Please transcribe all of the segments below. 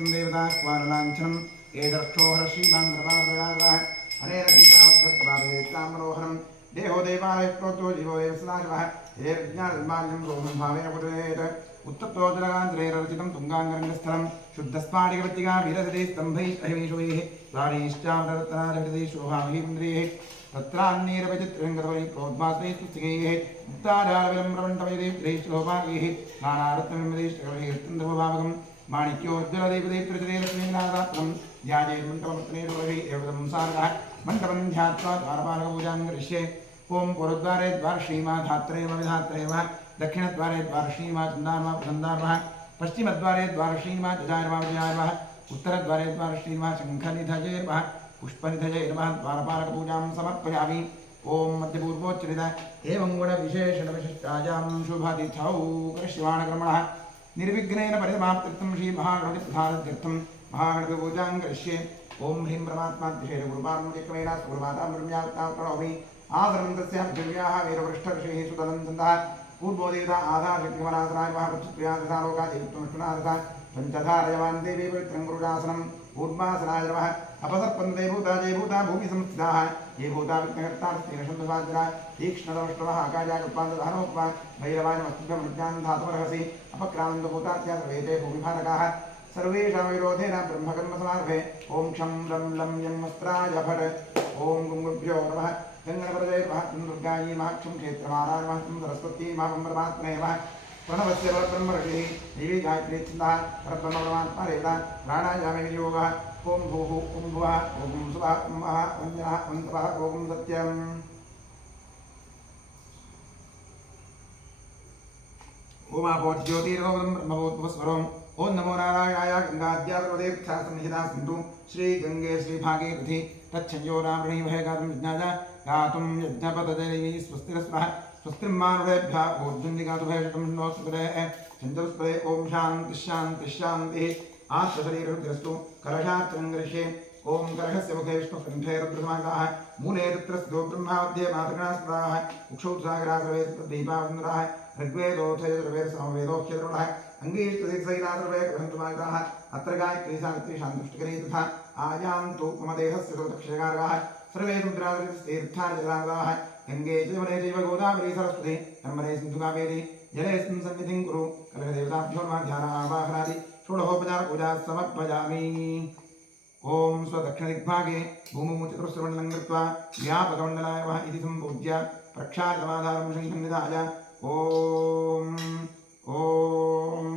नित्यं देवताह्वानलाञ्छनम् एतक्षोहर श्रीबान्धवादराजः अनेन सीतामभ्यर्थपादयेत्तां मनोहरं देहो देवालयः प्रोक्तो जीवो देवसदाशिवः हेर्ज्ञानिर्माल्यं सोमं भावेन पुरेत उत्तप्तोदरगान्त्रेरचितं तुङ्गाङ्गरङ्गस्थलं शुद्धस्फाटिकवृत्तिका वीरसति स्तम्भैः प्राणैश्चामरत्नाजगति शोभामहीन्द्रियैः तत्रान्नीरवचित्रङ्गतवै प्रोद्भासैः पुस्तिकैः मुक्ताधारविलम्ब्रमण्डवैः श्लोभागैः नानारत्नविमदेशकवैर्तन्द्रभावकं माणिक्योज्ज्वलदेवदैत्रजलक्ष्मीनाथात्मं ध्यायेर्मण्डपमत्नेरुवैः एवं सारः मण्डपं ध्यात्वा द्वारपालकपूजां करिष्ये ओं पुरद्वारे द्वारश्रीमाधात्रेव दक्षिणद्वारे द्वारश्रीमाचन्दार्वा पश्चिमद्वारे द्वारश्रीमाजायर्वा उत्तरद्वारे द्वारश्रीमा शङ्खनिधजैर्वा पुष्पनिधजैर्वा द्वारपालकपूजां समर्पयामि ओं मध्यपूर्वोच्चरित एवं गुणविशेषणविशिष्टायां शुभातिथौ करिष्यमाणकर्मणः निर्विघ्नेन परिसमाप्त्यर्थं श्रीमहागणपतिप्रसादार्थं महागणपतिपूजां करिष्ये ओं ह्रीं परमात्माध्यक्षेण गुरुपार्वतीक्रमेण सुगुरुमातां ब्रह्म्यावतां प्रणौमि आदरं तस्यां दिव्याः वीरवृष्ठऋषिः सुतदन्तः पूर्वोदेवता आधारशक्तिमनासनाय महापृथ्व्यादशालोका देवत्वमष्टनादशा पञ्चधारयवान् देवी पवित्रं गुरुडासनं ऊर्ध्वासनाय नमः अपसर्पन्ते भूता जय भूता भूमि संस्थिताः ये भूता विघ्नकर्तारस्तेनशब्दवाद्रा तीक्ष्णदंष्ट्रवः आकाशाकुपान्तधानोपमा भैरवाय नमस्तुभ्यं मृत्यान् धातुमर्हसि अपक्रान्तभूतात्या सर्वेते भूमिभारकाः सर्वेषां विरोधेन ब्रह्मकर्मसमारभे ॐ क्षं लं लं यं वस्त्राय भट ॐ गुरुभ्यो नमः गङ्गणपतये दुर्गायै नमः क्षं क्षेत्रमालाय नमः सरस्वती नमः परमात्मने नमः प्रणवस्य परब्रह्म ऋषिः देवी गायत्री छन्दः परब्रह्म परमात्मा रेता प्राणायामे योगः ॐ भूः ॐ भुवः ॐ सुवः ॐ वः ॐ जनः ॐ तपः ॐ सत्यम् ओम आपो ज्योतिर्गोपदं ब्रह्मभूतस्वरम् ओम नमो नारायणाय गंगाद्यादेवथा सन्निहिता सन्तु श्री गंगे श्री भागीरथी तच्छयो रामणी भयगातुं विज्ञाय गातुं यज्ञपतदेवी स्वस्तिरस्वः स्वस्तिर्मानुषेभ्यः ऊर्ध्वन्दिगातुभयशतं नोऽस्तुते चन्द्रस्पदे ओम शान्ति शान्ति शान्तिः आत्मशरीररुद्रस्तु कलशार्चनं करिष्ये ओम कलशस्य मुखे विष्णुकण्ठे रुद्रसमागताः मूले रुद्रस्तो ब्रह्मावध्ये मातृगणास्पदाः उक्षौत्सागरासर्वे दीपावन्दराः ऋग्वेदोऽथयजुर्वेदसमवेदोऽख्यतरुणः अङ्गीष्टदीक्षैरासर्वे अत्र गायत्री सावित्री शान्तुष्टिकरी तथा आयां तु मम देहस्य दक्षकारकाः सर्वे समुद्रातीर्थाः गङ्गे च यमुने चैव गोदावरी सरस्वती नर्मदे सिन्धु कावेरी जलेऽस्मिन् सन्निधिं कुरु कलशदेवताभ्यो नमः ध्यानावाहनादि षोडशोपचारपूजा समर्पयामि ओम स्वदक्षिणदिग्भागे भूमौ चतुस्रमण्डलं कृत्वा व्यापकमण्डलाय वः इति सम्पूज्य प्रक्षालितमाधारं शङ्खन्निधाय ओम ओम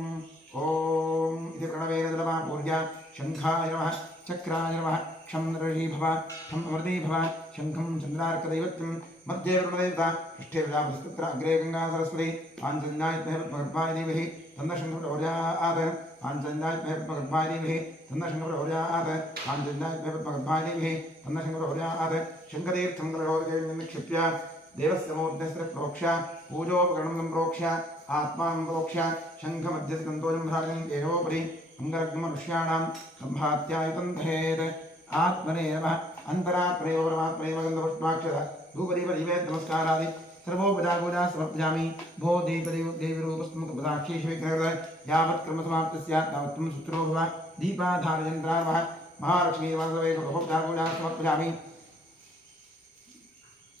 ओम इति प्रणवेन जलमापूर्य शङ्खाय नमः चक्राय नमः क्षं नरषी भव क्षं अमृती भव शङ्खं चन्द्रार्कदैवत्यं मध्ये वरुणदेवता पृष्ठे प्रजापतिस्तत्र अग्रे गङ्गा सरस्वती पाञ्चजन्याय पद्मगर्भाय देवीः तन्नशङ्खप्रचोदयात् पाञ्चजन्याय पद्मगर्भाय देवीः तन्नशङ्खप्रचोदयात् पाञ्चजन्याय पद्मगर्भाय देवीः तन्नशङ्खप्रचोदयात् शङ्खतीर्थं कलशोदकेन निक्षिप्य देवस्य मूर्धस्य प्रोक्ष्य पूजोपकरणं सम्प्रोक्ष्य आत्मानं प्रोक्ष्य शङ्खमध्यस्तन्तोजं भ्राजनं केशोपरि अङ्गरग्मनुष्याणां सम्भात्यायुतं दहेत् आत्मने नमः अन्तरात्मनेव परमात्मनेव गन्धपुष्पाक्षर धूपदीपदीपेत् नमस्कारादि सर्वोपचारपूजा समर्पयामि भो देवीरूपस्मुखपदाक्षेषु विघ्नकृत यावत् कर्मसमाप्तिः स्यात् तावत् त्वं सुत्रो भव दीपाधारयन्त्रार्वः महालक्ष्मीवासवे सर्वोपचारपूजा समर्पयामि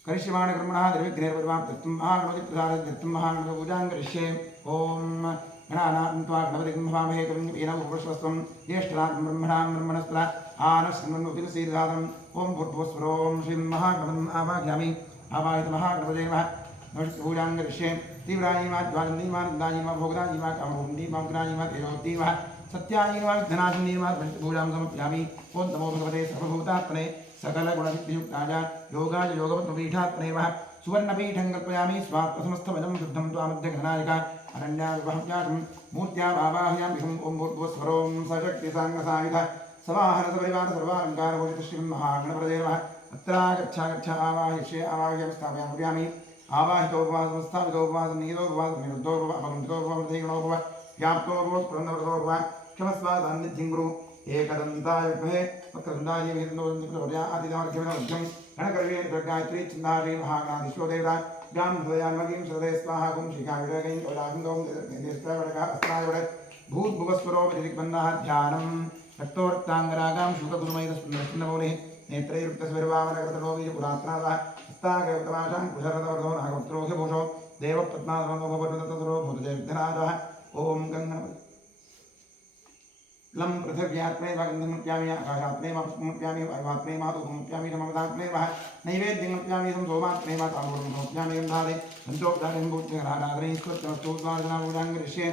करिष्यमाणकर्मणः निर्विघ्नेर्परिमाप्त्यर्थं महागणपतिप्रसादार्थं महागणपतिपूजां करिष्ये ॐ गणानां त्वा गणपतिं भवामहे कविं येन उपविश्वस्त्वं ज्येष्ठराजं ब्रह्मणां ब्रह्मणस्पदा आनश्चिन्वन्नोतिरसीदधातम् ॐ भूर्भुवस्वरों श्रीं महागणपतिम् आवाहयामि आवाहितमहागणपते नमः नमस्पूजां करिष्ये तीव्रायीमा ज्वालन्दीमा नन्दायीमा भोगदायीमा कामभूमदीमा उग्रायीमा तेजोदीमा सत्यायीमा विघ्नाशिनीमा पूजां समर्पयामि ॐ नमो भगवते सर्वभूतात्मने सकलगुणसिद्धियुक्ताय योगाय योगपद्मपीठात्मने नमः सुवर्णपीठं कल्पयामि स्वात्मसमस्तमजं शुद्धं त्वामध्यघनायक अरण्याविवहव्यासं मूर्त्यावावाहयामि ॐ भूर्भुवस्वरों सशक्तिसाङ्गसायुध समाहरसपरिवार सर्वालङ्कारभूषित श्रीं महागणपतये नमः अत्रागच्छ आवाहिष्ये आवाह्यं स्थापयामि आवाहितोपवासं स्थापितोपवासं निहितोपवासं निरुद्धोपवासं व्याप्तोपवस्फुरन्नवृतोपवा क्षमस्व सान्निध्यं गुरु एकदन्ताय विद्महे वक्रतुण्डाय धीमहि आदित्यवर्गं गणकर्वेण गायत्री छन्दाश्री महागणाधीश्वरो देवता गां हृदयान्मगीं श्रदे स्वाहा गुं श्रीकाविडगैं कौलाहिन्दों अस्त्राय भूद्भुवस्वरो विदिग्बन्धः ध्यानं रक्तोरक्ताङ्गरागां शुककुसुमैरस्पन्दनमौलिः नेत्रैरुक्तस्वैर्वामनकृतलोवीपुरात्नादः हस्ताकैर्तमाशां कुशरथवर्धो नागपुत्रोऽखिभूषो देवपद्मासनो भवततरो भूतजयविघ्नराजः ॐ गङ्गणपति लं पृथिव्यात्मैव गन्धमुप्यामि आकाशात्मैव पुष्पमुप्यामि वायुवात्मैव मातुमुप्यामि समपदात्मैव नैवेद्यमुप्यामि सोमात्मैव ताम्बूलमुप्यामि गन्धादे पञ्चोपचारिं भूत्यघराराधनैस्तोत्रमस्तोद्वारजनापूजां करिष्ये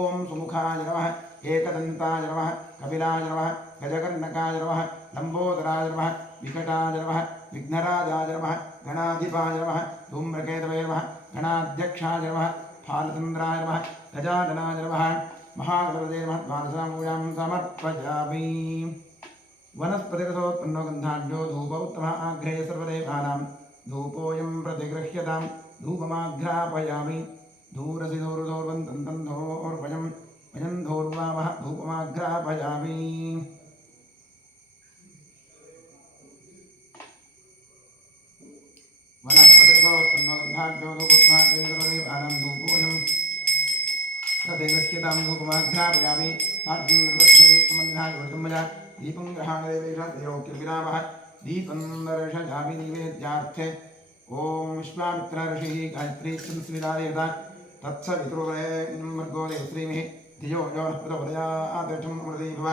ॐ सुमुखाय नमः एकदन्ताय नमः कपिलाय नमः गजकर्णकाय नमः लम्बोदराय नमः विकटाय नमः विघ्नराजाय नमः गणाधिपाय नमः धूम्रकेतवे नमः गणाध्यक्षाय नमः फालचन्द्राय नमः गजाननाय नमः महागणपते नमः द्वादशापूजां समर्पयामि वनस्पतिरसोत्पन्नो गन्धाढ्यो धूप उत्तमः आघ्रे सर्वदेवानां धूपोऽयं प्रतिगृह्यतां धूपमाघ्रापयामि धूरसि धूर्धोर्वन्तं तं धोर्वयं वयं धूर्वामः धूपमाघ्रापयामि वनस्पतिरसोत्पन्नो गन्धाढ्यो धूप उत्तमः आघ्रे सर्वदेवानां धूपोऽयं तदेगृह्यतां धूपमाघ्रापयामि साध्यं दीपं गृहाणदेवेशयोक्यविरामः दीपं दर्शयामि निवेद्यार्थे ॐ विश्वामित्र ऋषिः गायत्री संस्मितादेवता तत्सवितुर्वरेण्यं श्रीमिः धियो यो नः प्रचोदयात् अमृतीभव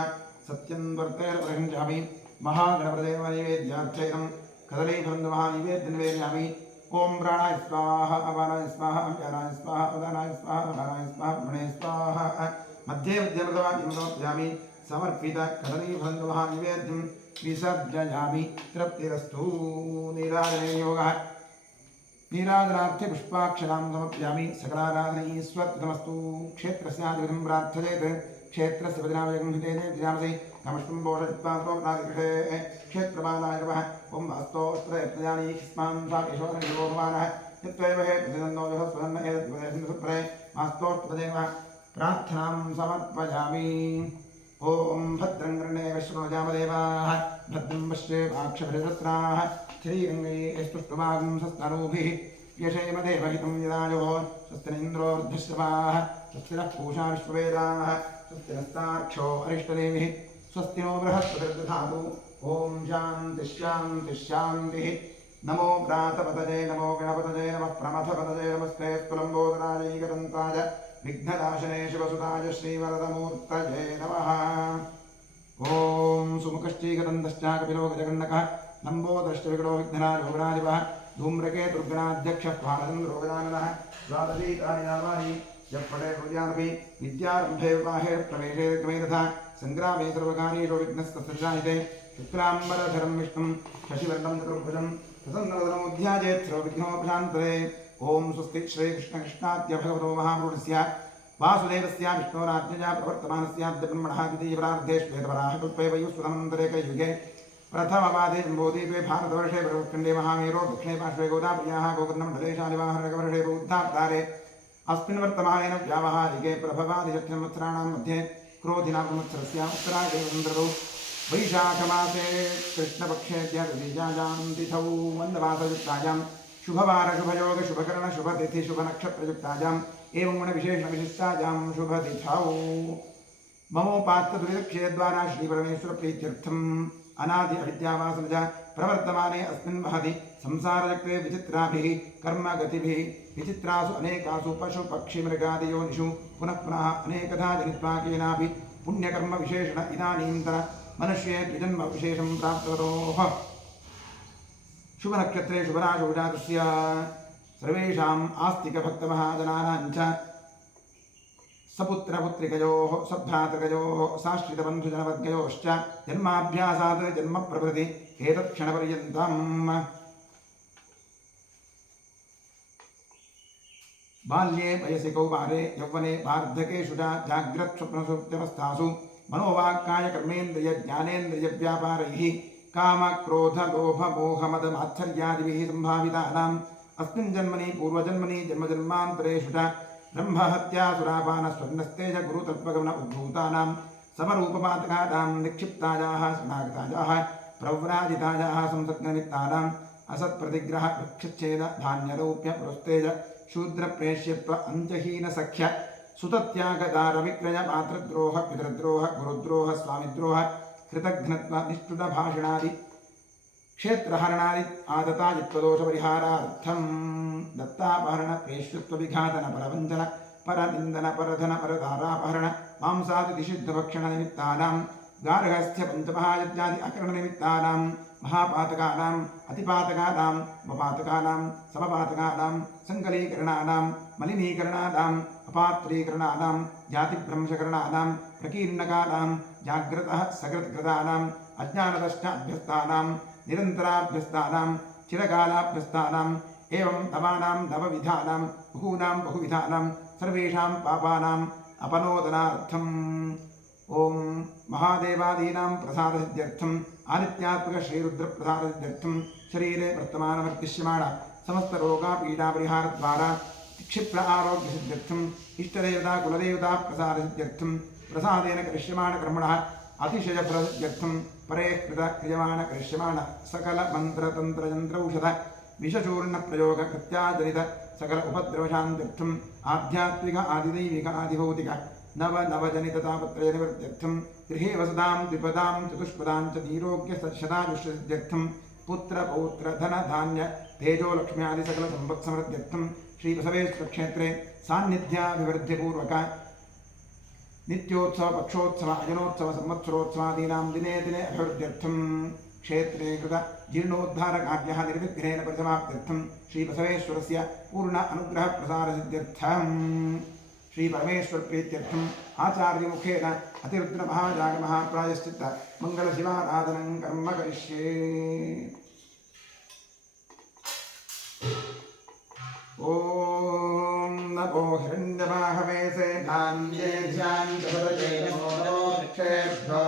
सत्यं वर्तयर्परिहञ्चामि महागणपतये नैवेद्यार्थैनं कदलीफलं महानिवेद्यनिवेदयामि ओम प्राणाय स्वाहा अपानाय स्वाहा व्यानाय स्वाहा उदानाय स्वाहा उदानाय स्वाहा ब्रह्मणे स्वाहा मध्ये मध्यमृतवादिमृतोपयामि समर्पित कदलीफलन्दुमः निवेद्यं विसर्जयामि तृप्तिरस्तु नीराजने योगः नीराजनार्थे पुष्पाक्षरां समर्पयामि सकलाराधनैश्वर्तमस्तु क्षेत्रस्याधिपतिं प्रार्थयेत् क्षेत्रस्य वचनावयं हितेने दिनामसि नमस्तं बोधचित्तास्त्वनादिकृते क्षेत्रपालाय नमः ॐ वास्तोऽस्त्रयत्नयानि स्मां साकेशोरनियो भवानः यत्त्वैव हे प्रतिदन्नो यशस्वदन्न एतद्वदेशन्दुप्रे वास्तोऽस्त्रपदे नमः प्रार्थनां समर्पयामि ॐ भद्रं गृणे विष्णुजामदेवाः भद्रं पश्येमाक्षभिरस्राः श्रीरङ्गैस्तुष्टुवागुं सस्तनूभिः यशेमदेवहितं यदायोः स्वस्तिनिन्द्रो वृद्धश्रवाः स्वस्तिनः पूषा विश्ववेदाः स्वस्तिनस्तार्क्ष्यो अरिष्टदेविः स्वस्ति नो बृहस्पतिर्दधातु ॐ शान्तिः शान्तिः शान्तिः नमो प्रातपतये नमो गणपतये नमः प्रमथपतये नमस्ते स्तुलम्बोदराय एकदन्ताय विघ्ननाशने शिवसुताय श्रीवरदमूर्तये नमः ॐ सुमुखश्चैकदन्तश्च कपिलो गजगण्डकः लम्बोदरश्च विकटो विघ्नराजोगणाधिपः धूम्रकेतुर्गणाध्यक्षः फालचन्द्रो गजाननः द्वादशीतानि नामानि यत्पठे हृदयानपि विद्यारम्भे विवाहे प्रवेशे क्रमे तथा सङ्ग्रामे सर्वकार्येषु विघ्नस्तस्यजायते शुक्लाम्बरधरं विष्णुं शशिवर्णं चतुर्भुजं प्रसन्नवदनमुध्याजेत् सर्वविघ्नोपशान्तये ॐ स्वस्ति श्रीकृष्णकृष्णाद्य भगवतो महापुरुषस्य वासुदेवस्य विष्णोराज्ञया प्रवर्तमानस्याद्य ब्रह्मणः द्वितीयपरार्धे श्वेतवराहकल्पे वयुस्वतमन्तरे कलियुगे प्रथमपादे जम्बोदीपे भारतवर्षे भरतखण्डे महामेरो दक्षिणे पार्श्वे गोदावर्याः गोकर्णमण्डले शालिवाहनगवर्षे बौद्धावतारे अस्मिन् वर्तमानेन व्यावहारिके प्रभवादिषट्संवत्सराणां मध्ये क्रोधिनामसंवत्सरस्य उत्तरायणे चन्द्रौ वैशाखमासे कृष्णपक्षेद्य द्वितीयायां तिथौ मन्दमासयुक्तायां शुभवारशुभयोग शुभकर्ण शुभतिथि शुभनक्षत्रयुक्तायाम् एवं गुणविशेषविशिष्टायां शुभतिथौ ममोपात्तदुर्क्षेद्वारा श्रीपरमेश्वरप्रीत्यर्थम् अनादि अविद्यावासनज प्रवर्तमाने अस्मिन् महति संसारचक्रे विचित्राभिः कर्मगतिभिः विचित्रासु अनेकासु पशुपक्षिमृगादियोनिषु पुनः पुनः अनेकधा जनित्वा केनापि पुण्यकर्मविशेषण इदानीन्तन मनुष्ये द्विजन्मविशेषं प्राप्तवतोः शुभनक्षत्रे शुभराशोजातस्य सर्वेषाम् आस्तिकभक्तमहाजनानां च सपुत्रपुत्रिकयोः सभ्रातृकयोः साश्रितबन्धुजनवर्गयोश्च जन्माभ्यासात् जन्मप्रभृति एतत्क्षणपर्यन्तम् बाल्ये वयसि कौमारे यौवने वार्धकेषु च जाग्रत्स्वप्नसुप्त्यवस्थासु मनोवाक्कायकर्मेन्द्रियज्ञानेन्द्रियव्यापारैः कामक्रोधलोभमोहमदमात्सर्यादिभिः सम्भावितानाम् अस्मिन् जन्मनि पूर्वजन्मनि जन्मजन्मान्तरेषु च ब्रह्महत्यासुरापानस्वर्णस्तेज गुरुतत्त्वगमन उद्भूतानां समरूपपातकानां निक्षिप्तायाः शरणागतायाः प्रव्राजितायाः संसर्गनिमित्तानाम् असत्प्रतिग्रह वृक्षच्छेद धान्यरौप्य पुरस्तेज शूद्रप्रेष्यत्व अन्त्यहीनसख्य सुतत्यागदार विक्रय पात्रद्रोह पितृद्रोह गुरुद्रोह स्वामिद्रोह कृतघ्नत्व निष्ठुत भाषणादि क्षेत्रहरणादि आदतादित्वदोष परिहारार्थं दत्तापहरण प्रेष्यत्व विघातन परवञ्चन परनिन्दन परधन परधारापहरण मांसादि निषिद्ध भक्षण निमित्तानां गार्हस्थ्य पंचमहायज्ञादि अकरण निमित्तानां महापातकानां अतिपातकानां उपपातकानां समपातकानां संकलीकरणानां मलिनीकरणानां अपात्रीकरणानां जातिभ्रंशकरणानां प्रकीर्णकानां जाग्रतः सकृत्कृतानां अज्ञानदश्च अभ्यस्तानां निरन्तराभ्यस्तानां चिरकालाभ्यस्तानां एवं तवानां नवविधानां बहूनां बहुविधानां सर्वेषां पापानाम् अपनोदनार्थम् ओम महादेवादीनां प्रसादसिद्ध्यर्थम् आदित्यात्मक श्रीरुद्रप्रसादसिद्ध्यर्थं शरीरे वर्तमानवर्तिष्यमाण समस्त रोगापीडापरिहारद्वारा क्षिप्र आरोग्यसिद्ध्यर्थम् इष्टदेवता कुलदेवता प्रसादसिद्ध्यर्थं प्रसादेन करिष्यमाण कर्मणः अतिशयफलसिद्ध्यर्थं परे कृत क्रियमाण करिष्यमाण सकल मन्त्रतन्त्रयन्त्रौषध विषचूर्णप्रयोग कृत्याजनित सकल उपद्रवशान्त्यर्थम् आध्यात्मिक आदिदैविक आदिभौतिक नव नवजनिततापत्रय निवृत्त्यर्थं गृहे वसतां द्विपदां चतुष्पदां च नीरोग्य शतायुष्यसिद्ध्यर्थं पुत्र पौत्र धन धान्य तेजो लक्ष्म्यादि सकल संपत् समृद्ध्यर्थं श्री बसवेश्वर क्षेत्रे सान्निध्याभिवृद्धिपूर्वक नित्योत्सव पक्षोत्सव अजनोत्सव संवत्सरोत्सवादीनां दिने दिने अभिवृद्ध्यर्थं क्षेत्रे कृत जीर्णोद्धार कार्यः निर्विघ्नेन परिसमाप्त्यर्थं श्री बसवेश्वरस्य पूर्ण अनुग्रह प्रसारसिद्ध्यर्थं श्री परमेश्वर प्रीत्यर्थम् आचार्य मुखेन अतिरुद्र महायाग महाप्रायश्चित्त मंगल शिवाराधनं कर्म करिष्ये। ओम नमो हिरण्यबाहवे सेनान्ये ध्यानपतये नमो नमो ऋक्षेभ्यो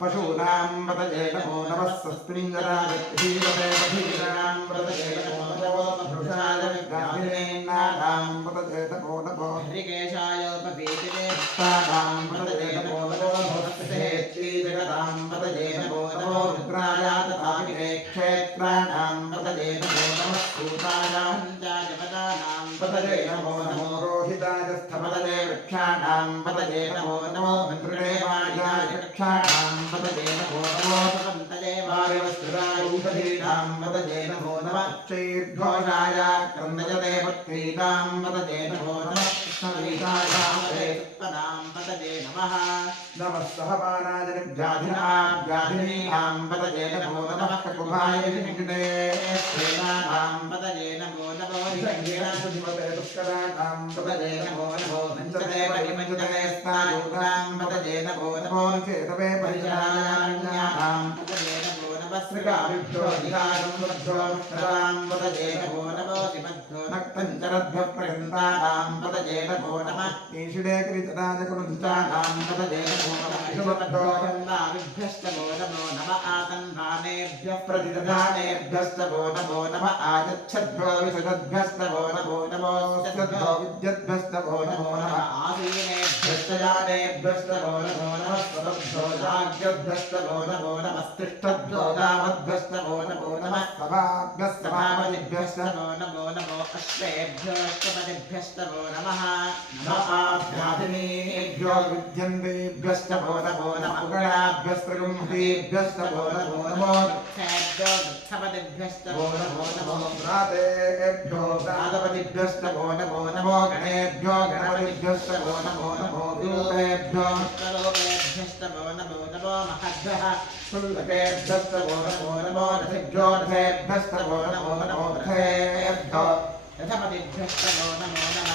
पशूनां पतये नमो नमः स्वस्तिञ्जराय धीमते धीरां पतये नमो नमो भृषाय विग्रहिणेनां पतये नमो नमो हरिकेशायोपवीतिने तानां पतये नमो नमो भक्तेत्ति जगतां पतये नमो नमो रुद्रायाततामिने क्षेत्राणां पतये नमो नमः सूतायां पतये नमो नमो रोहिताय स्थपतये वृक्षाणां पतये नमो नमो मन्त्रिदेवाय वृक्षाणां पतये नमो नमो पतये वस्त्राय ऊषधीनां पतये नमो नमः चैर्घोषाय क्रन्दयते भक्तीनां पतये नमो नमः कृष्णवीताय पतये नमः नमः सहपानाय व्याधिनीनां पतये नमो नमः कुभाय विघ्ने सेनानां पतये नमो नमो विघ्नेनाधिपते दुष्कराणां पतये नमो नमो मञ्चते परिमञ्चते स्थायोगां पतये नमो नमो चेतवे परिचराण्यानां पतये नमो नमः श्रीकाविभ्यो अधिकारं वृद्धो मुक्तरां पतये नमो नमो दिमद्भ्यो नक्तञ्चरद्भ्यो प्रगन्तानां पतये नमो नमः ईशिडे कृतराज कुरुञ्चानां पतये नमो नमः शुभद्भ्यो गन्धाविभ्यश्च नमो नमः आतन्वानेभ्यः प्रतिदधानेभ्यश्च नमो नमः आयच्छद्भ्यो विशदद्भ्यश्च नमो नमो सद्भ्यो विद्यद्भ्यश्च नमो नमः आसीनेभ्यश्च जानेभ्यश्च नमो नमः स्वभ्यो जाग्यद्भ्यश्च नमो नमः तिष्ठद्भ्यो दामद्भ्यश्च नमो नमः सभाभ्यश्च सभापतिभ्यश्च नमो अश्वेभ्योऽष्टपतिभ्यश्च नमो नमः नमाभ्याधिनीभ्यो विद्यन्तेभ्यश्च नमो नमः उगणाभ्यस्त्रगुंहतीभ्यश्च नमो नमो क्षेभ्यो वृक्षपतिभ्यश्च नमो भ्रातेभ्यो भ्रातपतिभ्यश्च नमो गणेभ्यो गणपतिभ्यश्च नमो रूपेभ्यो रूपेभ्यश्च नमो महद्भ्यः सुन्दकेभ्यश्च नमो रथेभ्यो रथेभ्यश्च नमो रथेभ्यो रथपतिभ्यश्च नमो नमः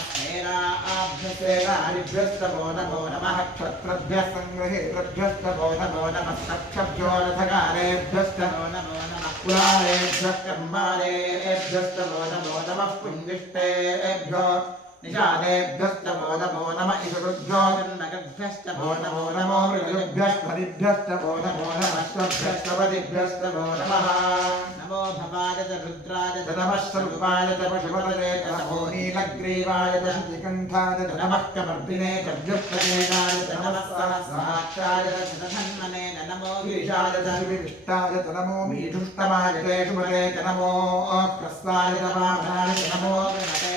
सेनाभ्यश्च नमो नमः क्षत्रभ्यः सङ्ग्रहेभ्यश्च नमो नमः सख्यभ्यो रथकारेभ्यश्च नमो नमः कुलालेभ्यः कर्मालेभ्यश्च नमो नमः पुञ्जिष्टेभ्यो निषादेभ्यश्च नमो नमः ईशुभ्यो जन्मगभ्यश्च नमो मृगभ्यश्च नमो नमः स्वभ्यश्च नमः नमो भवाय च रुद्राय च नमः स्वरूपाय च पशुपतये च नमो नीलग्रीवाय च शुचिकण्ठाय च नमः कमर्दिने च व्युत्पतेनाय च नमः सहस्राक्षाय च धन्मने नमो गिरिशाय च विविष्टाय च नमो मीढुष्टमाय च शुभते च नमो ह्रस्वाय च वामनाय च नमो गणपते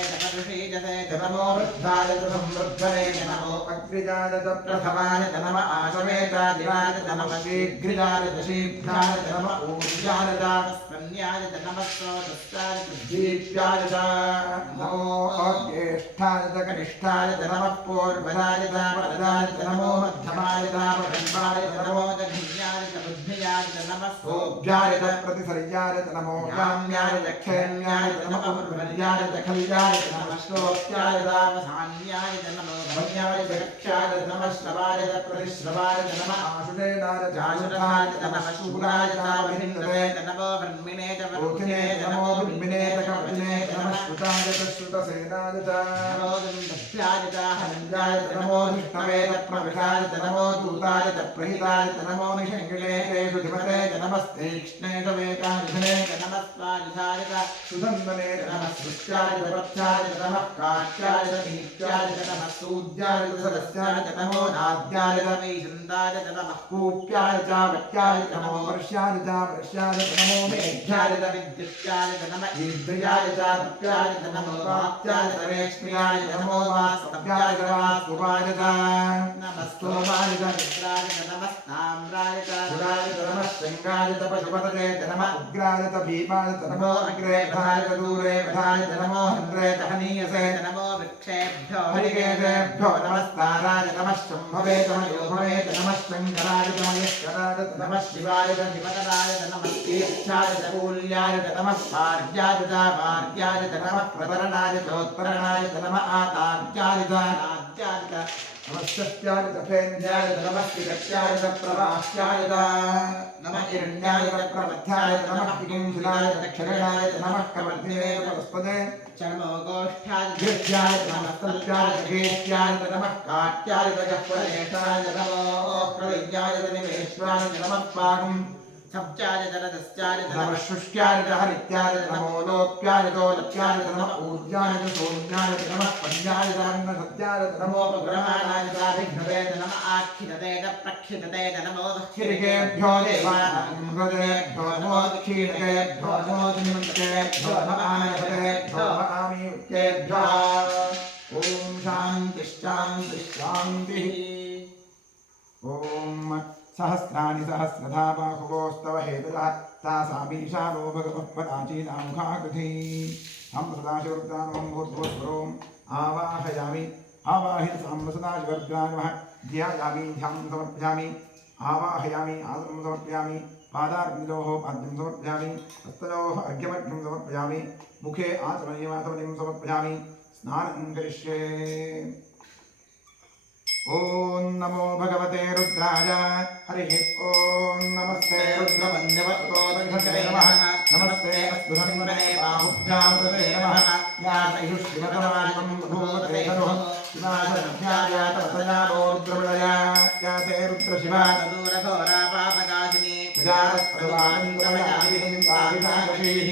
च नमो वृद्धाय च संवृद्धने नमो अग्रिजाय च प्रथमाय च नम आशवेतादिवाय च नमः शीघ्रिजाय च शीघ्राय च नम ऊर्जाय च स्तन्याय च नमः स्रोतस्याय च दीप्याय च नमो ज्येष्ठाय च कनिष्ठाय च नमः पूर्वजाय च परजाय च नमो मध्यमाय च प्रथमाय च नमो दक्षिण्याय च बुद्ध्याय च नमः सोऽभ्याय च प्रतिसर्याय च नमो याम्याय च क्षेम्याय च नमः पूर्वजाय च खल्याय च नमः श्लोक्याय च वसान्याय च नमो भव्याय च कक्षाय च नमः श्रवाय च प्रतिश्रवाय च नमः आशुषेणाय च आशुषाय च नमः शूराय च विहिन्दते च नमो ब्रह्मिणे च वरुथिने च नमो ब्रह्मिणे च कवचिने च नमः श्रुताय च श्रुतसेनाय च नमो दन्त्याय च हनञ्जाय च नमो विष्णवे च प्रविशाय च नमो दूताय च प्रहिताय च नमो निषङ्गिणे तेषु धिमते च नमस्तीक्ष्णे च वेकानिधने च नमः स्वायुधाय च सुधन्वने च नमः सृष्ट्याय च प्रत्याय च नमः काट्याय च नीत्याय च नमः सूद्याय च सरस्याय च नमो नाद्याय च वैशन्दाय च नमः कूप्याय च वट्याय च नमो वर्ष्याय च वर्ष्याय च नमो मेघ्याय च विद्युत्याय च नमः ईद्रियाय च तप्याय च नमो वात्याय च रेक्ष्म्याय च नमो वास्तव्याय च वास्तुवाय च नमः स्तोमाय च मित्राय च नमः ताम्राय च सुराय च नमः शृङ्गाय च पशुपतये च नमः उग्राय च भीमाय च नमो अग्रे वधाय च दूरे वधाय च नमो हन्द्रे च हनीयसे च नमो वृक्षेभ्यो हरिकेशेभ्यो नमस्ताराय च नमः शम्भवे च मयोभवे च नमः शङ्कराय च महेश्वराय च नमः शिवाय च शिवतराय च नमः तीर्थाय च कूल्याय च नमः पार्याय च वार्याय च नमः प्रतरणाय चोत्तरणाय च नमः आतार्याय च नाद्याय च नमस्त्याय च फेन्द्याय च नमः विगत्याय च प्रवाह्याय च नमः हिरण्याय च प्रमथ्याय च नमः किंशिलाय च क्षरणाय च नमः कवर्धिने च वस्पदे च नमो गोष्ठ्याय च घृत्याय च नमः तल्प्याय च गेष्ट्याय च नमः काट्याय च गह्वरेशाय च नमो प्रविद्याय च निमेश्वाय च नमः पाकम् सब्जाय च रजस्याय च नमः शुष्क्याय च हरित्याय च नमो लोप्याय च लक्ष्याय च नमः ऊर्जाय च सोम्याय च नमः पद्याय च अन्नसत्याय च नमोपग्रहाणाय च विघ्नते च नमः आक्षितते च प्रक्षितते च नमो दक्षिणिकेभ्यो देवानां नमो दक्षिणकेभ्यो नमो दिनिमन्त्रेभ्यो नमः आनपतेभ्यो नमः आमीयुक्तेभ्यः ॐ शान्तिः शान्तिः शान्तिः ॐ सहस्राणि सहस्रधा बाहुवोस्तव हेतुः तासामीशानो भगवत्पदाचीनामुखाकृति हम सदाशिवरुद्रान् भूर्भुवस्वरोम् आवाहयामि आवाहित साम्ब सदाशिवरुद्रान् ध्यायामि ध्यानं समर्पयामि आवाहयामि आसनं समर्पयामि पादार्घ्योः पाद्यं समर्पयामि हस्तयोः अर्घ्यमर्घ्यं समर्पयामि मुखे आचमनीयमाचमनीं समर्पयामि स्नानं करिष्ये ओम नमो भगवते रुद्राय हरिः ओम नमस्ते रुद्रमन्यवत्रोदघटे नमः नमस्ते अस्तु धन्वने बाहुभ्यां तते नमः या शिवतमालिकं भूवते खलु शिवाशरभ्यायात वतया रुद्रमलया या ते रुद्रशिवा तदूरघोरा पापकाशिनी प्रजारस्पदवानन्दमयाभिः ताभिषाकशीः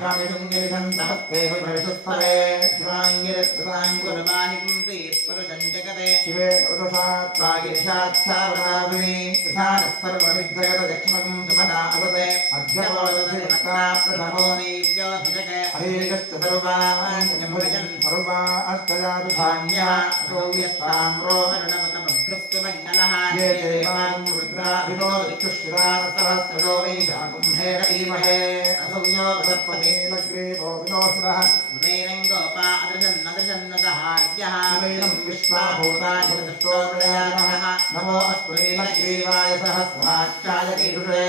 कामिषुङ्गिरिघन्तहस्ते भविषुस्तवे शिवाङ्गिरत्कृताङ्कुरवाहिंसि पुरुषं जगते शिवे उदसात्वागिरिषात्सावराभिः यथानः सर्वविद्जगतदक्षिमकं सुमदा असते अध्यवोदधिमक्ता प्रथमो नैव्योऽधिजके अहेकश्च सर्वाञ्जमुरिजन् सर्वा अष्टजातुधान्यः असौर्यस्ताम्रो अरुणवतमभ्रस्तु मङ्गलः ये देवान् रुद्राभितो दिक्षुश्रासहस्रजो वैशाकुम्भेन ईमहे असौर्यो वदत्पते लग्रेवो विलोषितः उदैरङ्गोपा अदृशन्नदृशन्नदहार्यः उदैरं विश्वाभूता जगदष्टोपदयानः नमो अस्तु नीलग्रीवाय सहस्राक्षाय कीदृशे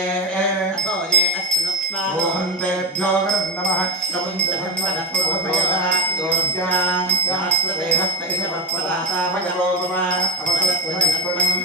अथो ये अस्तु तत्त्वा रोहन्तेभ्यो नमः प्रमुञ्चधन्वनस्वभयोः योर्जां यास्तते हस्त इषवः प्रदाता भगवो मम अवतत्वनस्त्वम्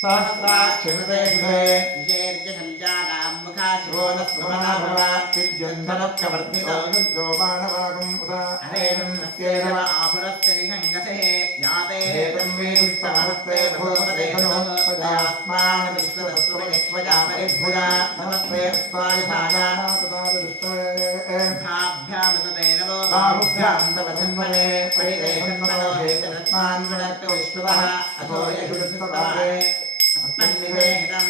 सहस्राक्षिमते शुभे विशेर्यसञ्जानां मुखाशिवो न स्वमना भव विद्यन्धनप्रवर्धितो युद्धो बाणवागुम् उत अहेदं नस्येव आपुरस्य निहङ्गसेः याते हेतं वेदुष्टमहस्ते भूमते धनुः प्रजास्मान् विश्वतस्त्वमनिक्वजा परिभुजा नमस्ते अस्मायुधायानाकृतादुष्टवे भाभ्यामृतते नमो बाहुभ्यां तव धन्वने परिदेहन्मनो हेतरस्मान् विनक्तो विश्वतः अथो यशुदस्ततारे अस्मन्निवेहितं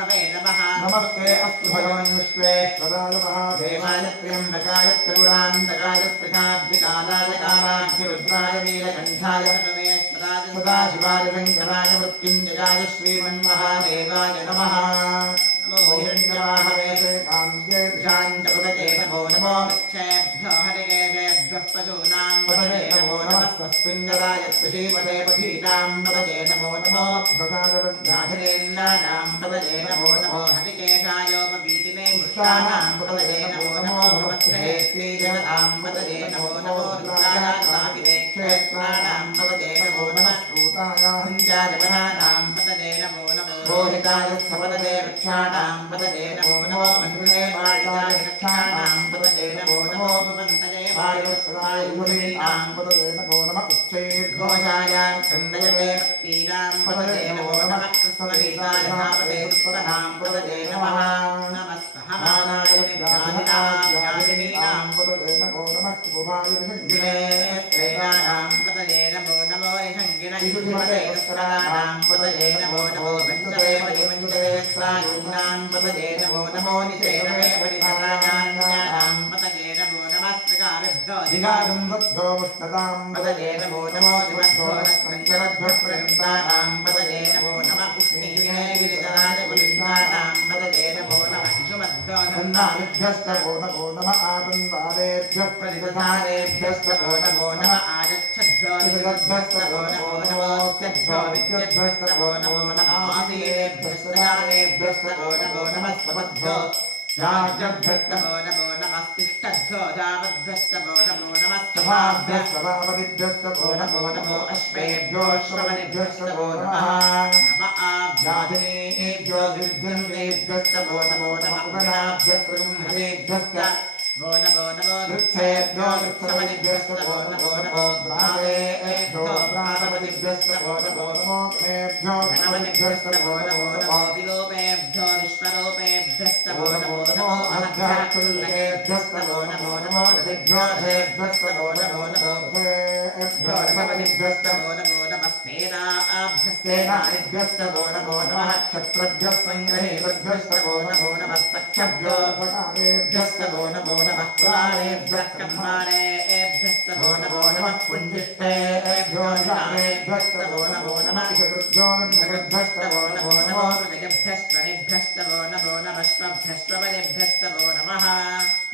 नमस्ते अस्तु भगवन् विश्वेश्वराय महादेवाय त्र्यम्बकाय त्रिपुरान्तकाय त्रिकाग्निकालाय कालाग्निरुद्राय नीलकण्ठाय सदाशिवाय शङ्कराय मृत्युञ्जयाय श्रीमन्महादेवाय नमः नमो हिरण्यवाहवे काम्ये दिशाञ्चपदये नमो नमो वृक्षेभ्यो हरिकेशेभ्यः पशूनां पदये नमो नमः तस्मिन्नराय श्रीपदे पथीनां पदये नमो नमो भगाधरेन्नानां पदये नमो नमो हरिकेशायोपवीतिने पुष्टानां पदये नमो नमो भवत्सहेत्यै जगतां पदये नमो नमो रुद्रायाताभिने क्षेत्राणां पदये नमो नमः श्रूतायाहञ्चाजमनानां पदये नमो नमो रोहिताय स्थपदये वृक्षाणां पदये नमो नमो मन्त्रिणे वाणिजाय रक्षाणां पदये नमो नमो भवन्तये वायुस्राय युधीनां पदये नमो नमः उच्चैर्घोषाय छन्दयते पत्नीनां पदये नमो नमः कृष्णवीताय धापते उत्पन्नां पदये नमः नमस्तहमानाय व्याधिनीनां पदये नमो नमः कुमाय विषङ्गिणे प्रेणानां पदये नमो नमो निषङ्गिणे विशुद्धिमतेस्कराणां पदये नमो नमो वञ्चते परिवञ्चते स्वायूनां पदये नमो नमो निचेरवे परिधराणां पदये नमो नमस्कृकाभ्यो अधिकारं वद्भ्यो उष्णतां पदये नमो नमो दिवद्भ्यो रत्नञ्जलद्भ्यः प्रयन्तानां पदये नमो नमः उष्णीहिने गिरिधराय कुलिन्दानां पदये नमो नमः इषुमद्भ्यो नन्दाभिभ्यस्तवो नमो नमः आतन्दारेभ्यः प्रतिदधारेभ्यस्तवो नमो नमः आगच्छद्भ्यो निगद्भ्यस्तवो नमो नमो स्यद्भ्यो विद्यद्भ्यस्तवो नमो नमः आदिरेभ्यस्तदानेभ्यस्तवो नमो नमः स्वपद्भ्यो जाग्रद्भ्यस्तवो नमो नमः तिष्ठद्भ्यो जावद्भ्यस्तवो नमो नमः सभापतिभ्यस्तवो नमो नमो अश्वेभ्यो श्रवणेभ्यस्तवो नमः नमः आभ्याधिनेभ्यो विद्यन्तेभ्यस्तवो नमो नमः उगणाभ्यस्तगुंहतेभ्यस्त वो नमो नमो वृक्षेभ्यो वृक्षपतिभ्यस्तवो नमो नमो ब्राह्मणेभ्यो ब्राह्मपतिभ्यस्तवो नमो नमो गणेभ्यो गणपतिभ्यस्तवो नमो नमो विलोपेभ्यो विश्वरूपेभ्यस्तवो नमो नमो अध्यात्मल्लकेभ्यस्तवो नमो नमो रथिभ्यो रथेभ्यस्तवो नमो नमो रथेभ्यो रथपतिभ्यस्तवो नमो नमः सेनाभ्यस्तवो नमो नमः क्षत्रभ्यः सङ्ग्रहेभ्यस्तवो नमो नमः तक्षभ्यो प्रकारेभ्यस्तवो नमो नमः कुलारेभ्यः कर्मारेभ्यस्तवो नमो नमः पुण्डिष्टेभ्यो निषारेभ्यस्तवो नमो नमः ईशकृभ्यो नगद्भ्यस्तवो नमो नमो हृदयभ्यस्त्वनिभ्यस्तवो नमो नमः स्वभ्यस्त्वपदेभ्यस्तवो नमः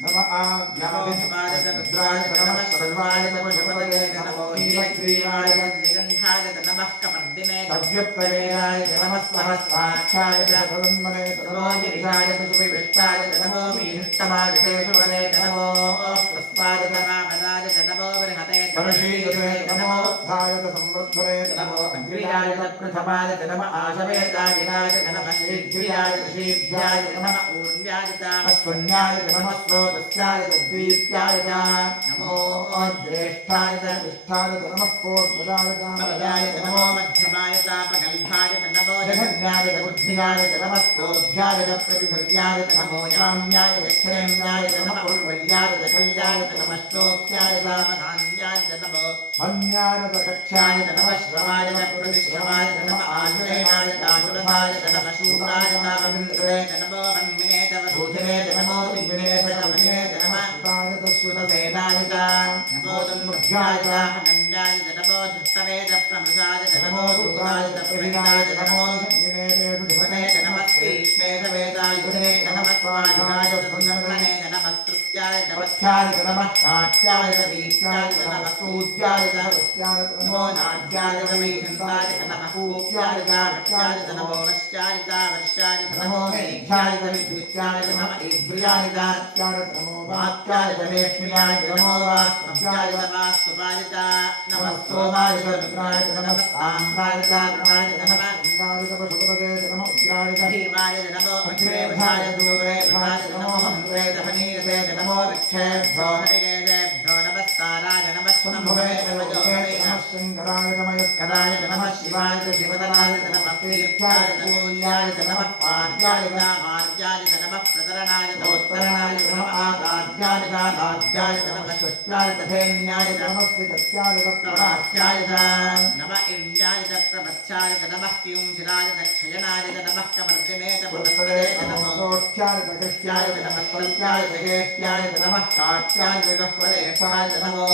नमः आज्ञादिपाय रुद्राय नमः सर्वाय पशुपतये नमो नीलग्रीवाय निगन्धाय नमः कपर्दिने तव्यप्तवेदाय नमः सहस्राक्षाय तदन्मने नमो गिरिशाय सुविविष्टाय नमो मीष्टमाय शेषवने नमो प्रस्वाय रामदाय नमो बृहते वर्षीयते नमो धाय संवर्धने नमो अग्रियाय प्रथमाय नमः आशवेदाय नमः शीघ्रियाय शीभ्याय नमः ऊर्ण्याय तस्वन्याय नमः स्रोतस्याय दीप्याय नमो ज्येष्ठाय विष्ठाय नमः पूर्वजाय नमो मध्यमाय तापगल्भाय नमो जघन्याय बुद्धियाय नमः स्तोभ्याय प्रतिधर्याय नमो याम्याय दक्षिणेम्याय नमः पूर्वल्याय कल्याय नमः श्लोक्याय सावधान्याय नमो मन्याय कक्षाय नमः श्रवाय प्रतिश्रवाय नमः आश्रयाय चातुरथाय नमः शूराय तापविन्द्रे नमो वन्मिने तवधूधिने नमो विघ्ने तवधिने नमः सुताय तश्रुतसेनाय नमो तन्मुख्याय अनन्याय नमो धृष्टवेद प्रमृषाय नमो रुद्राय प्रहिताय नमो संगिने धृपते नमः कृष्णे वेदाय युधने नमः स्वाहाय सुन्दरने नमः स्तुत्याय तपस्याय नमः काट्याय दीप्याय नमः स्तुत्याय तपस्याय नमो नाट्याय वैकुण्ठाय नमः पूज्याय गाट्याय नमो वश्याय वर्षाय नमो मेघ्याय विद्युत्याय नमः इन्द्रियाय दात्याय नमो वात्याय वेश्मियाय नमो वास्त्याय वास्तुपाय नमः सोमाय रुद्राय नमः साम्राय काराय नमः इंद्राय पशुपतये नमः उग्राय भीमाय नमो अग्रेभ्याय दूरेभ्याय नमो मन्त्रे दहनीयसे नमो वृक्षेभ्यो हरिकेशेभ्यो नमस्काराय नमः शम्भवे नमः शङ्कराय नमः स्कराय नमः शिवाय शिवतराय नमः तीर्थाय पूज्याय नमः पाद्याय मार्ग्याय नमः प्रतरणाय उत्तरणाय नमः आदाद्याय नमः तस्याय तथेन्याय नमस्ते कत्याय तत्प्रवाह्याय नम इन्द्राय च प्रवत्साय च नमः पियुंशिराय च क्षयनाय च नमः कवर्दिने च पुरस्पदे च नमो दोष्याय च कृष्याय च नमः सत्याय च गेष्ट्याय च नमः काट्याय च गह्वरेष्ठाय च नमो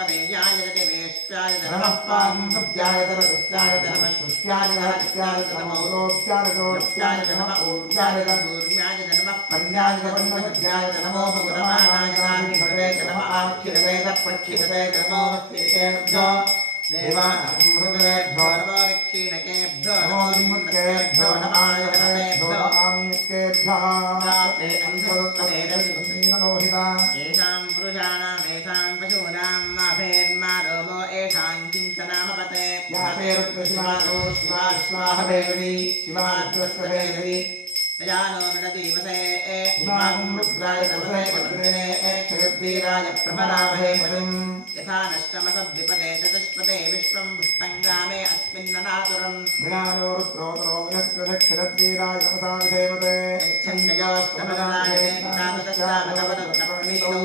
कदेयाय च दिवेश्याय च नमः पांसभ्याय च रजस्याय च नमः शुष्याय च हत्याय च नमो लोप्याय च जोप्याय च नमः ऊर्जाय च कूर्म्याय च नमः कन्याय च वन्नसज्जाय च नमो भगुरमाणाय च निघटे च नमः आक्षिरते च पक्षिरते च नमो वक्तिकेभ्यो देवानां हृदयेभ्यो नमो विक्षीणकेभ्यो नमो विमुक्तेभ्यो नमायतेभ्यो नमामिमुक्तेभ्यः ते अंशरुत्तमेरसिलोहिता येषां पुरुषाणाम् येषां पशूनां नाभेर्मा रोमो येषां किञ्चनामपते यातेरुद्रशिवातो शिवा स्वाहवेदि शिवा रुद्रस्ववेदि तयानो नृतीमसे इमागुं रुद्राय तपसे वर्धने क्षयद्वीराय प्रभरामहे पतिम् यथा नश्चमसद्विपदे चतुष्पदे विश्वं पुष्टङ्गामे अस्मिन्ननातुरम् मृगानो रुद्रोतरो विनस्कृतक्षरद्वीराय तपसा विधेमते यच्छन्दयोस्तमनायतेतावदश्चामतवदप्रपणितौ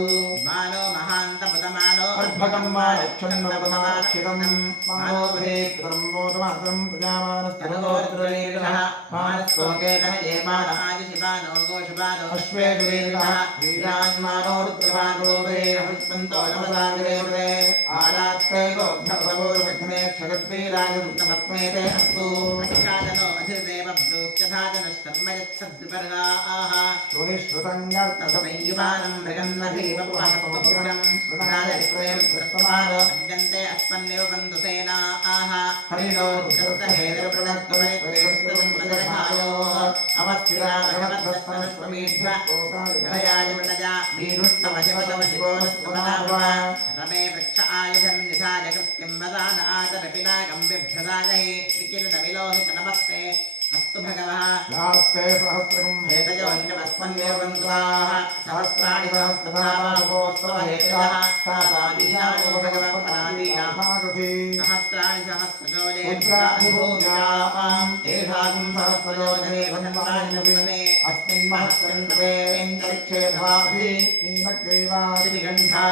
मानो महान्तपुतमानो अर्भकं वा यक्षन्नवदमाक्षितम् मानो भे पितरं मोदमातरं प्रजामानस्तनोरुद्रवीरः मानस्तोकेतनये शिवानो गोषुवानो अश्वेदुरीरः वीरान्मानो रुद्रवानो वेरहुष्पन्तो नमसा विदेवते आरात्ते गोभ्रसवोरुभग्ने क्षरद्वीराय नमस्मे ते अस्तु प्रख्यातनो अधिदेव ब्रूक्यधातनश्कर्म यत्सद्विपर्गाः श्रुतिश्रुतङ्गर्तसमय्यमानं मृगन्नभीवपुहस्तुग्रं प्रणायत्रेर्भ्रस्तमानो अद्यन्ते अस्मन्नेव बन्धु सेनाः हरिणो रुद्रस्तहेदरुपणत्वरित्रस्तुं अवस्थिरा भगवद्भस्तमश्वमीढ्य गणयाय मृतजा वीरुष्णवशिवतवशिवोऽनुस्मनाभव रमे वृक्ष आयुधं निधाय कृत्यं वदान आचरपिनाकं बिभ्रदागहि विकिरदविलोहित नमस्ते अस्तु भगवः यास्ते सहस्रकं हेतयोन्यमस्मन्नेव बन्धुवाः सहस्राणि सहस्रधा बाहुवोस्तव हेतयः तासादीशानो भगवत्परादीनाभागुति सहस्राणि सहस्रजोजे रुद्राधिभूजाम् तेषां सहस्रजोजने भगवान् नमस्ते अस्मिन् महत्कण्ठवेन्द्रक्षे भवाभि नीलग्रीवाश्रिगण्ठा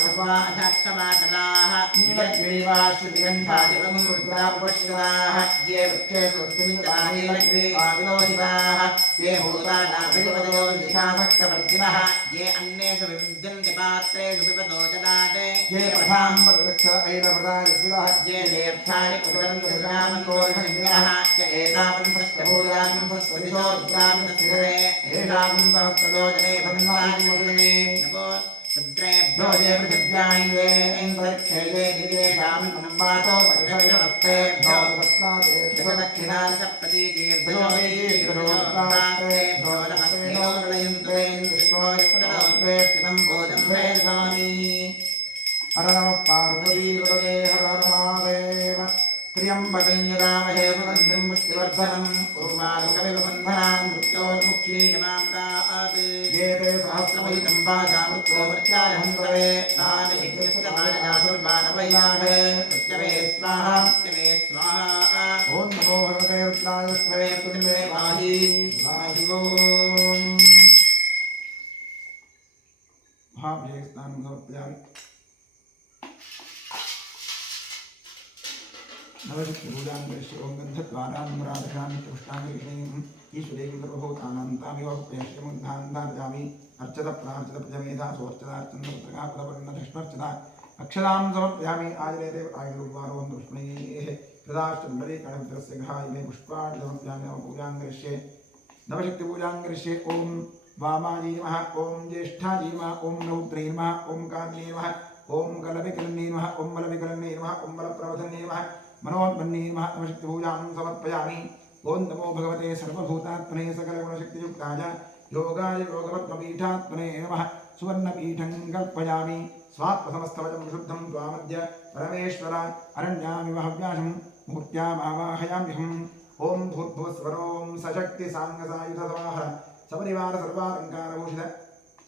सर्वाधक्षमातराः नीलग्रीवाश्रिगण्ठादिवं रुद्रापश्यताः ये वृक्षे सुस्मितानि नीलग्रीवाविलोहिताः ये भूतानाभिपदयो निशासक्तवर्तिनः ये अन्येषु विविद्यन्ति पात्रेषु विपदो जनाते ये पथां पदृक्ष ऐलप्रदायद्विलः ये देर्थानि उदरन्तरिकामन्तोषिणः य एतावन्तश्च भूयान्तश्च दिशो रुद्रान्तस्थिरे येषां सहस्रयोजने भगवानि मुरळे नमो रुद्रेभ्यो ये पृथिव्यायिवे अन्तरिक्षे ये गिरिशेषां वातो वर्षविदमस्तेभ्यो दक्षिणानि सप्ततीतीर्थयो वीर्योस्तेभ्यो नमस्तेनो विष्णोस्तरस्तेष्टितं भोजं भेदसामि हर नमः पार्वतीपतये हर हर महादेव त्र्यम्बकं यदामहे सुगन्धिं पुष्टिवर्धनं उर्वारुकमिव बन्धनान् मृत्योर्मुक्षीयमामृतात् ये ते सहस्रमहितं वाचा मृत्यो मृत्याय हन्तवे तानि यज्ञस्यमानयासुर्वानवैयामे मृत्यवे स्वाहा ॐ नमो भगवते रुद्राय स्वये तुल्ये पाहि शिवोम् महाभिषेकस्नानं समर्पयामि नवशक्तिपूजाङ्गस्य ओं गन्धद्वारान्मराधकान्यपुष्टाङ्गविषयम् ईश्वरेव सर्वभूतानां तामेव प्रेष्यमुद्धान्तार्जामि अर्चत प्रार्चत प्रजमेधा सोर्चदार्चन्दपुत्रकाकुलपर्णधष्मर्चदा अक्षरां समर्पयामि आयुरेदेव आयुर्वारोहं दुष्मणेः प्रदाष्टन्दरे कणविद्रस्य घाय मे पुष्पाणि समर्पयामि नव पूजाङ्गरिष्ये नवशक्तिपूजाङ्गरिष्ये ओं वामायै नमः ओं ज्येष्ठायै नमः ओं रौद्रै नमः ओं कान्यै नमः ओं कलविकलन्यै नमः ओं बलविकलन्यै नमः ओं बलप्रवधन्यै नमः मनोन्मन्ये नमः नवशक्तिपूजां समर्पयामि ओं नमो भगवते सर्वभूतात्मने सकलगुणशक्तियुक्ताय योगाय योगपद्मपीठात्मने नमः सुवर्णपीठं कल्पयामि स्वात्मसमस्तवचं विशुद्धं त्वामद्य परमेश्वर अरण्यामि हव्याशं मूर्त्यामावाहयाम्यहम् ओं भूर्भुवस्वरों सशक्तिसाङ्गसायुधसमाहर सपरिवार सर्वालङ्कारभूषित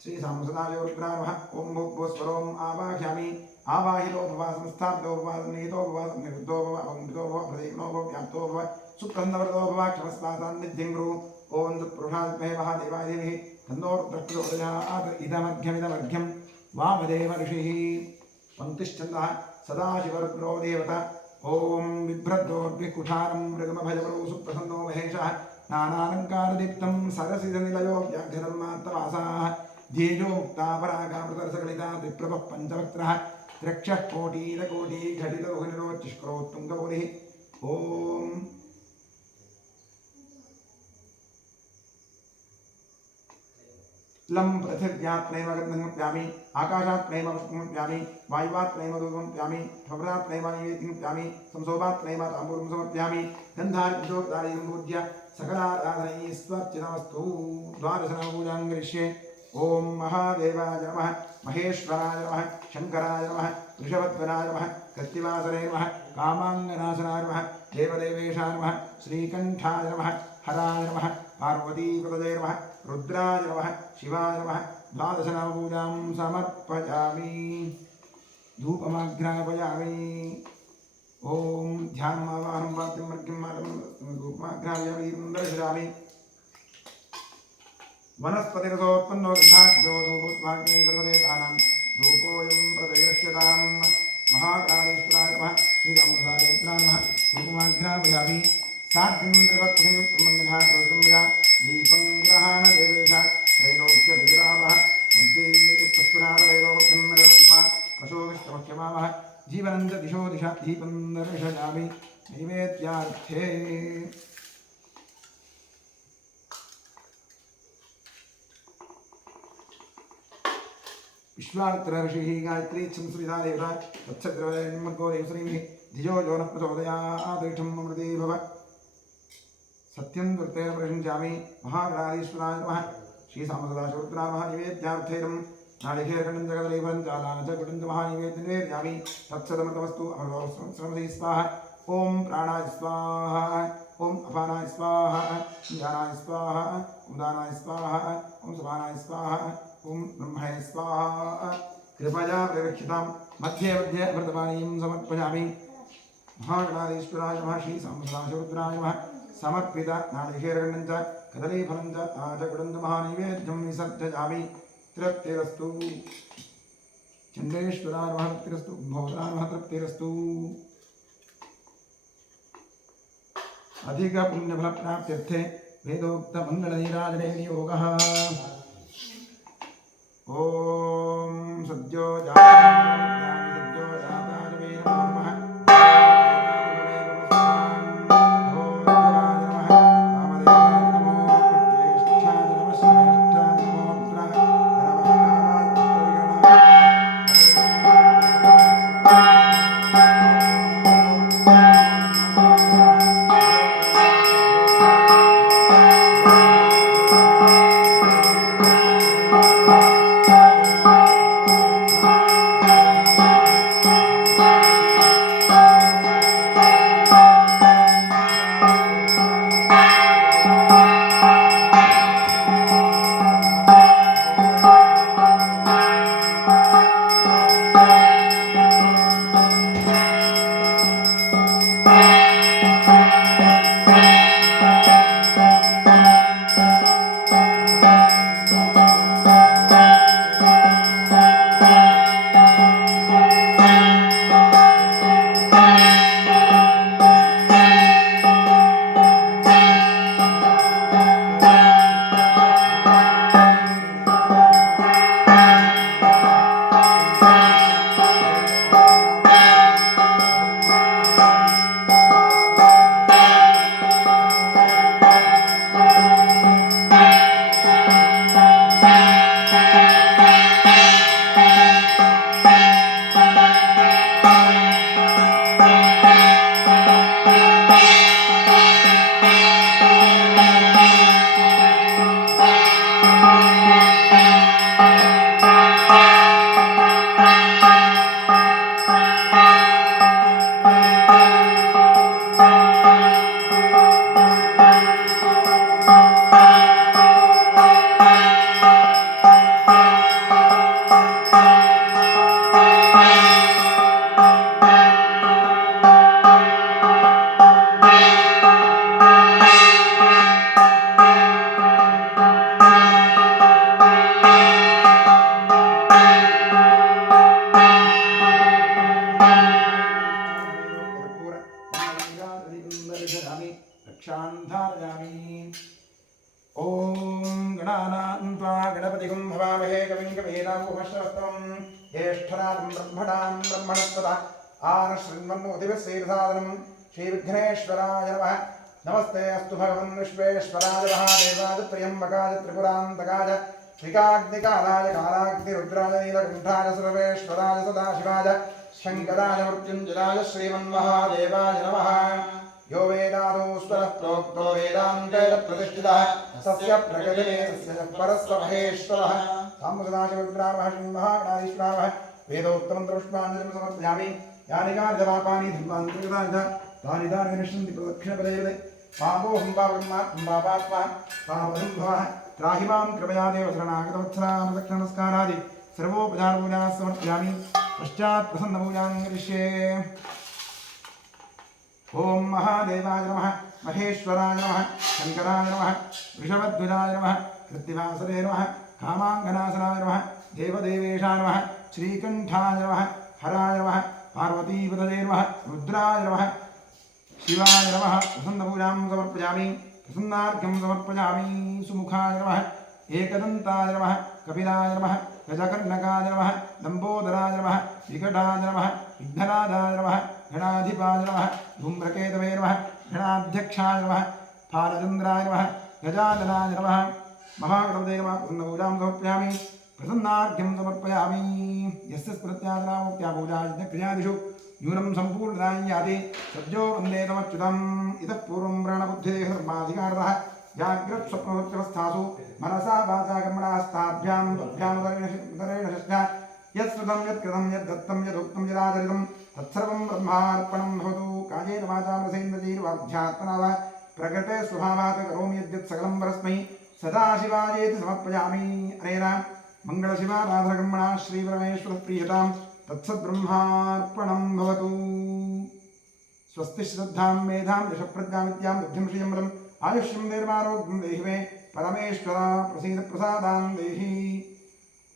श्री सांसदाय रुद्रानमः ओं भूर्भुवस्वरों आवाहयामि आवाहितो भव संस्थापितो भव सन्निहितो भव संनिवृत्तो भव अवमृतो भव प्रदीप्नो भव व्याप्तो भव सुखन्दवरतो भव क्षमस्वासान्निध्यं गुरु ओं तत्पुरुषाय महादेवाय धीमहि तन्नो रुद्रः प्रचोदयात् इदमर्घ्यमिदमर्घ्यं वामदेव ऋषिः पंक्तिश्चन्दः सदाशिवरुद्रो देवता ॐ बिभ्रद्रोर्भिः कुठारं मृगमभयवरो सुप्रसन्नो महेशः नानालङ्कारदीप्तं सरसिजनिलयो व्याघ्रधर्मान्तवासाः ध्येजो मुक्तापरागामृतरसगलिता त्रिप्रभः पञ्चवक्त्रः त्र्यक्षः कोटीरकोटिघटितरोहिणिरोच्चिष्करोत्तुङ्गबोधिः ॐ लं पृथिव्यात्नैव गन्धमुप्यामि आकाशात्नैव पुष्पमुप्यामि वायुवात्नैव धूपमुप्यामि ठवरात्नैव नैवेद्यमुप्यामि संसोपात्नैव ताम्बूलं समर्प्यामि गन्धार्घ्योक्तारयं पूज्य सकलाराधनैः स्वर्चितमस्तु द्वादशनामपूजां करिष्ये ॐ महादेवाय नमः महेश्वराय नमः शङ्कराय नमः वृषभध्वजाय नमः कृत्तिवासने नमः कामाङ्गनाशनाय नमः देवदेवेशाय नमः श्रीकण्ठाय नमः हराय नमः पार्वतीपतये नमः रुद्राय नमः शिवाय नमः द्वादशनामपूजां समर्पयामि धूपमाघ्रापयामि ॐ ध्यानमावाहनं वाक्यं मर्ग्यं मातं धूपमाघ्रापयामि दर्शयामि वनस्पतिरसोत्पन्नो गन्धाढ्यो धूपोत्पाग्ने सर्वदेवानां धूपोऽयं प्रदयश्यतां महाकालेश्वराय नमः श्रीरामप्रसादाय रुद्राय नमः धूपमाघ्रापयामि साध्यं त्रिवत्संयुक्तं मन्दिराकृतिं दीपं ग्रहाण देवेश त्रैलोक्यविरामः बुद्धिप्रस्फुरादवैरोग्यं निरब्रह्म पशोविष्टमुख्यमामः जीवनं च दिशो दिशा दीपं दर्शयामि नैवेद्यार्थे विश्वामित्र ऋषिः गायत्री संस्कृता देवता तत्सद्रवयन्मर्गो देवश्रीः धिजो यो न प्रचोदयादृष्टं अमृते भव सत्यं दुर्तेन प्रशंसामि महागणाधीश्वराय नमः श्रीसामसदाशिवरुद्रामः निवेद्यार्थेनं नारिकेलखण्डं जगदलेपं जालान च कुटं च महानिवेद्यं निवेदयामि तत्सदमृतमस्तु अमृतोऽस्मि स्वाहा ॐ प्राणाय स्वाहा ॐ अपानाय स्वाहा ज्ञानाय स्वाहा उदानाय स्वाहा ॐ समानाय स्वाहा ॐ ब्रह्मणे स्वाहा कृपया प्ररक्षितां मध्ये मध्ये अमृतपानीयं समर्पयामि महागणाधीश्वराय नमः श्रीसामसदाशिवरुद्राय नमः समर्पित नारिकेलखण्डं च कदलीफलं च ताजगुडं च महानैवेद्यं विसर्जयामि तृप्तिरस्तु चण्डेश्वराय नमः तृप्तिरस्तु भोजनाय नमः तृप्तिरस्तु अधिक पुण्यफलप्राप्त्यर्थे वेदोक्तमङ्गलनीराजने नियोगः ॐ सद्यो भवामहे कविं कवीनामुपश्रवस्तमं ज्येष्ठराजं ब्रह्मणां ब्रह्मणस्पदा आनशृण्वन्नोतिभिस्सेदसादनं श्रीविघ्नेश्वराय नमः। नमस्ते अस्तु भगवन् विश्वेश्वराय महादेवाय त्रिपुरान्तकाय त्रिकाग्निकालाय कालाग्निरुद्राय नीलकण्ठाय सर्वेश्वराय सदाशिवाय शङ्कराय मृत्युञ्जयाय श्रीमन्महादेवाय नमः। यो वेदादोस्वरः प्रोक्तो वेदान्ते प्रतिष्ठितः तस्य प्रकृतिः तस्य परस्य महेश्वरः साम्बसदाशिवरुद्रावः श्रीमहागणाधीश्वरावः वेदोक्तमन्त्रपुष्पाञ्जलिं समर्पयामि। यानि कार्यापानि धर्मान्तर्गतानि तानि तानि निष्ठन्ति प्रदक्षिणपदे पापोऽहं पापात्मा पापहं भवः त्राहि मां कृपया देव शरणागतवत्सलां दक्षिणनमस्कारादि सर्वोपचारपूजाः समर्पयामि। पश्चात् प्रसन्नपूजां करिष्ये। ओं महादेवाय नमः, महेश्वराय नमः, शंकराय नमः, वृषभध्वजाय नमः, कृत्तिवासरे नमः, कामाङ्गनासनाय नमः, देवदेवेशाय नमः, श्रीकण्ठाय नमः, हराय नमः, पार्वतीपतये नमः, रुद्राय नमः, शिवाय नमः। प्रसन्नपूजां समर्पयामि। प्रसन्नार्घ्यं समर्पयामि। सुमुखाय नमः, एकदन्ताय नमः, कपिलाय नमः, गजकर्णकाय नमः, लम्बोदराय नमः, विकटाय नमः, विघ्नराजाय नमः, गणाधिपाय नमः, धूम्रकेतवे नमः, गणाध्यक्षाय नमः, फालचन्द्राय नमः, गजाननाय नमः, महागणपतये नमः। प्रसन्नपूजां समर्पयामि। प्रसन्नार्घ्यं समर्पयामि। यस्य स्मृत्यादनामुक्त्या पूजादिषु न्यूनं सम्पूर्णतां याति सद्यो वन्दे तमच्युतम्। इतः पूर्वं प्राणबुद्धिदेह धर्माधिकारतः जाग्रत्स्वप्नवृत्त्यवस्थासु मनसा वाचा कर्मणास्ताभ्यां तभ्यामुदरेण शस्ना यत्श्रुतं यत्कृतं यद्दत्तं यदुक्तं यदाचरितं तत्सर्वं ब्रह्मार्पणं भवतु। कायेन वाचा रसेन्द्रजीर्वाध्यात्मना वा प्रकटे स्वभावात् करोमि यद्यत् सकलं परस्मै सदाशिवायेति समर्पयामि। अनेन मङ्गलशिवाराधनकर्मणा श्रीपरमेश्वरप्रीयतां तत्सद्ब्रह्मार्पणं भवतु। स्वस्ति श्रद्धां मेधां यशप्रज्ञां विद्यां बुद्धिं श्रियं आयुष्यं दीर्घारोग्यं देहि मे परमेश्वर प्रसीद प्रसादां देहि।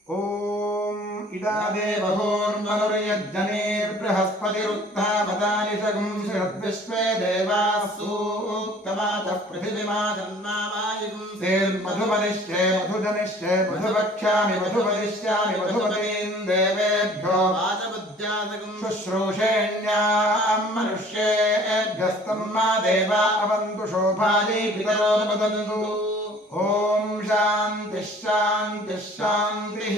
ॐ इडा देवहोर्मनुर्यज्जनेर्बृहस्पतिरुत्थापदानि सगुं श्रीरद्विश्वे देवाः सूक्तमातः पृथिवीमाधन्मामायुगुंसेर्मधुमदिश्ये मधुजनिश्ये मधुवक्ष्यामि मधुपदिश्यामि मधुपतीन् देवेभ्यो शुश्रूषेण्यां मनुष्येभ्यस्तं मा देवा अवन्तु शोभायै पितरो वदन्तु। ओम शांति शांति शांति।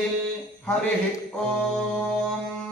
हरि ओम।